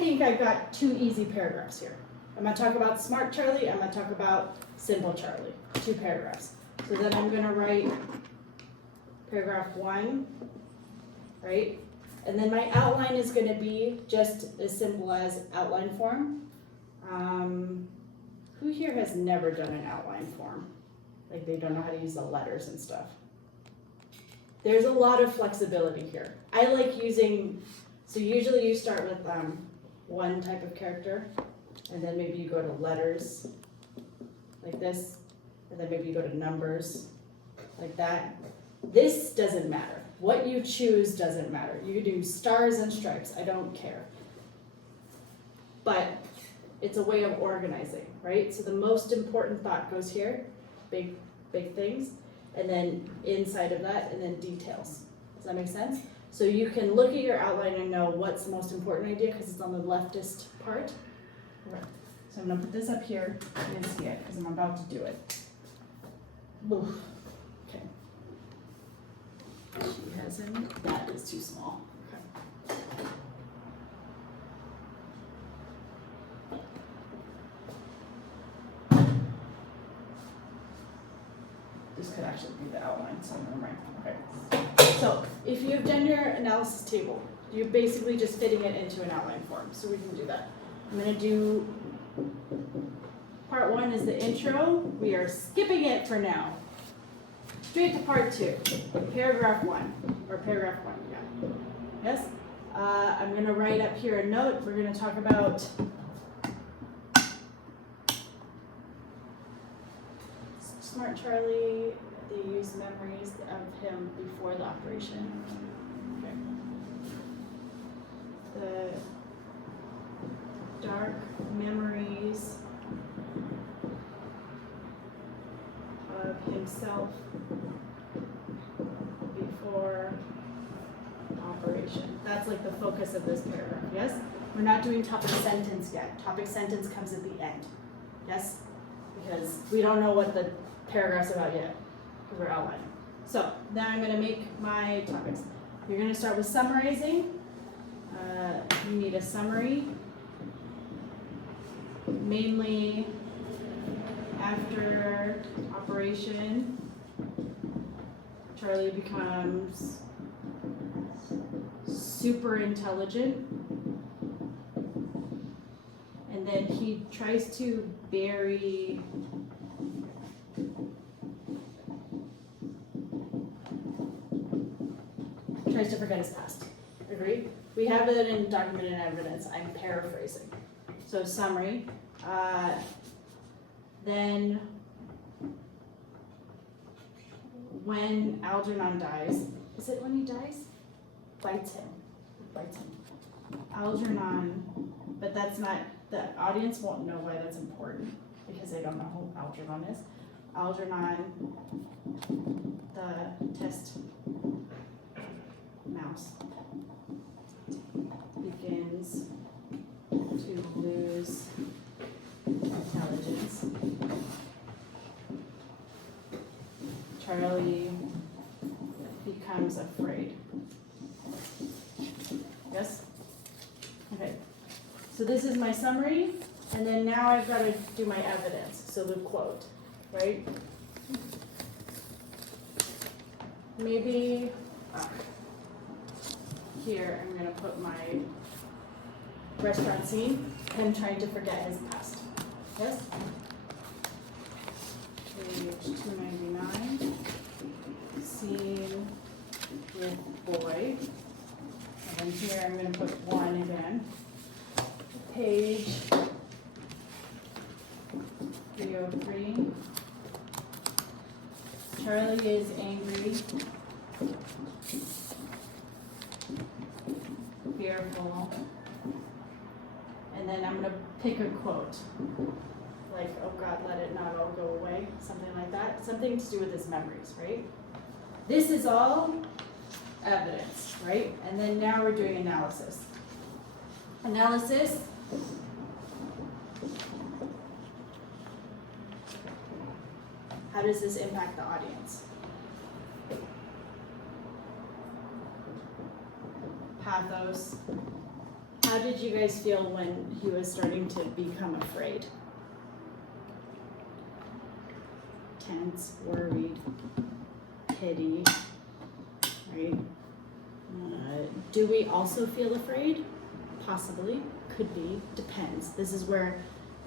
think I've got two easy paragraphs here. I'm going to talk about smart Charlie, I'm going to talk about simple Charlie. 2 paragraphs. So then I'm going to write paragraph 1, right? And then my outline is going to be just as simple as outline form. Who here has never done an outline form? Like they don't know how to use the letters and stuff. There's a lot of flexibility here. I like using, so usually you start with one type of character, and then maybe you go to letters, like this, and then maybe you go to numbers, like that. This doesn't matter. What you choose doesn't matter. You can do stars and stripes, I don't care. But it's a way of organizing, right? So the most important thought goes here, big things, and then inside of that, and then details. Does that make sense? So you can look at your outline and know what's the most important idea because it's on the leftist part. Right. So I'm gonna put this up here, you can see it because I'm about to do it. Oof. Okay. She hasn't, that is too small. Okay. This could actually be the outline, so never mind. Okay. So if you've done your analysis table, you're basically just fitting it into an outline form. So we can do that. I'm going to do part 1 is the intro. We are skipping it for now. Straight to part 2, paragraph 1, or paragraph 1, yeah. Yes? I'm going to write up here a note. We're going to talk about Smart Charlie. They use memories of him before the operation. Okay. The dark memories of himself before operation. That's like the focus of this paragraph, yes? We're not doing topic sentence yet. Topic sentence comes at the end, yes? Because we don't know what the paragraph's about yet, because we're outlining. So now I'm going to make my topics. You're going to start with summarizing. You need a summary, mainly after operation, Charlie becomes super intelligent, and then he tries to bury tries to forget his past. Agree? We have it in documented evidence. I'm paraphrasing. So summary. Then when Algernon dies, is it when he dies? Bites him. Algernon, but that's not, the audience won't know why that's important because they don't know who Algernon is. Algernon, the test mouse, begins to lose intelligence. Charlie becomes afraid. Yes? Okay. So this is my summary, and then now I've got to do my evidence. So the quote, right? Maybe here I'm going to put my restaurant scene, him trying to forget his past. Yes? Page 299. Scene with boy. And then here I'm going to put 1 again. Page 303. Charlie is angry, fearful, and then I'm going to pick a quote, like, oh God, let it not all go away, something like that, something to do with his memories, right? This is all evidence, right? And then now we're doing analysis. Analysis. How does this impact the audience? Pathos. How did you guys feel when he was starting to become afraid? Tense, worried, pity, right? Do we also feel afraid? Possibly, could be, depends. This is where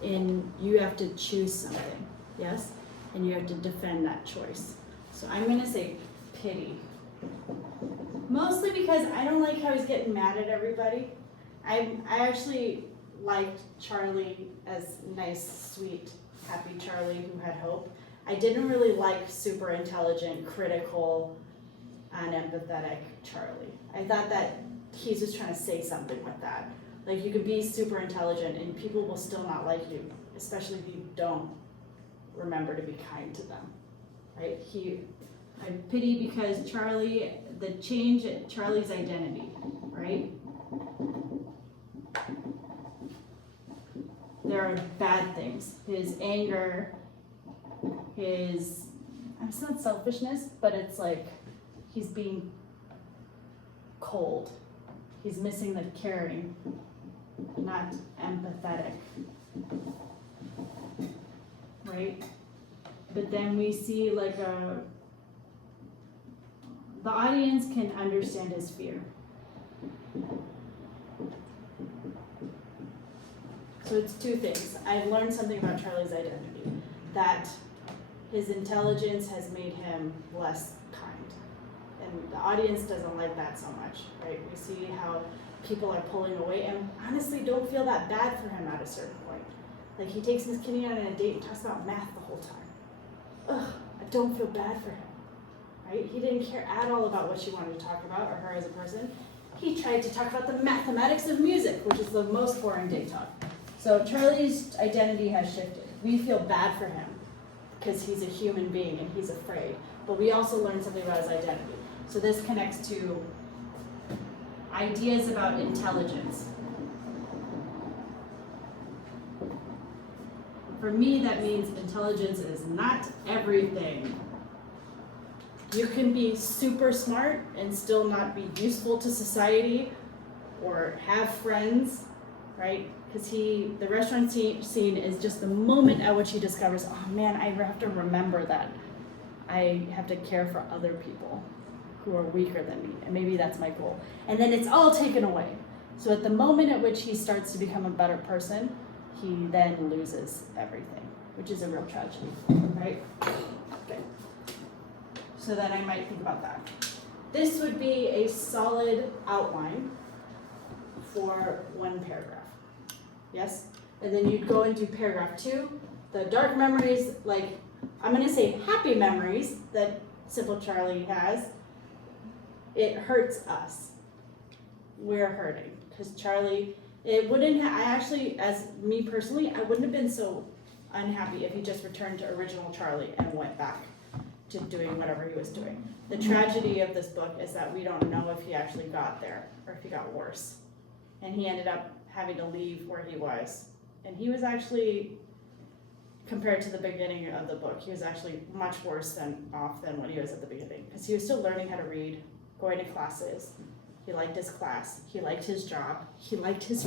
you have to choose something, yes? And you have to defend that choice. So I'm gonna say pity. Mostly because I don't like how he's getting mad at everybody. I actually liked Charlie as nice, sweet, happy Charlie who had hope. I didn't really like super intelligent, critical, unempathetic Charlie. I thought that he's just trying to say something with that. Like, you could be super intelligent and people will still not like you, especially if you don't remember to be kind to them, right? I pity because Charlie, the change in Charlie's identity, right? There are bad things. His anger, it's not selfishness, but it's like he's being cold. He's missing the caring, not empathetic, right? But then we see like the audience can understand his fear. So it's two things. I've learned something about Charlie's identity, that his intelligence has made him less kind. And the audience doesn't like that so much, right? We see how people are pulling away, and honestly don't feel that bad for him at a certain point. Like, he takes Miss Kitty out on a date and talks about math the whole time. Ugh, I don't feel bad for him, right? He didn't care at all about what she wanted to talk about or her as a person. He tried to talk about the mathematics of music, which is the most boring date talk. So Charlie's identity has shifted. We feel bad for him because he's a human being and he's afraid. But we also learned something about his identity. So this connects to ideas about intelligence. For me, that means intelligence is not everything. You can be super smart and still not be useful to society or have friends, right? Because the restaurant scene is just the moment at which he discovers, oh man, I have to remember that I have to care for other people who are weaker than me, and maybe that's my goal. And then it's all taken away. So at the moment at which he starts to become a better person, he then loses everything, which is a real tragedy, right? Okay. So then I might think about that. This would be a solid outline for one paragraph. Yes? And then you'd go into paragraph 2, the dark memories, like, I'm gonna say happy memories that Simple Charlie has. It hurts us. We're hurting. Because Charlie, I actually, as me personally, I wouldn't have been so unhappy if he just returned to original Charlie and went back to doing whatever he was doing. The tragedy of this book is that we don't know if he actually got there or if he got worse. And he ended up having to leave where he was. And he was actually, compared to the beginning of the book, he was actually much worse off than when he was at the beginning. Because he was still learning how to read, going to classes. He liked his class. He liked his job. He liked his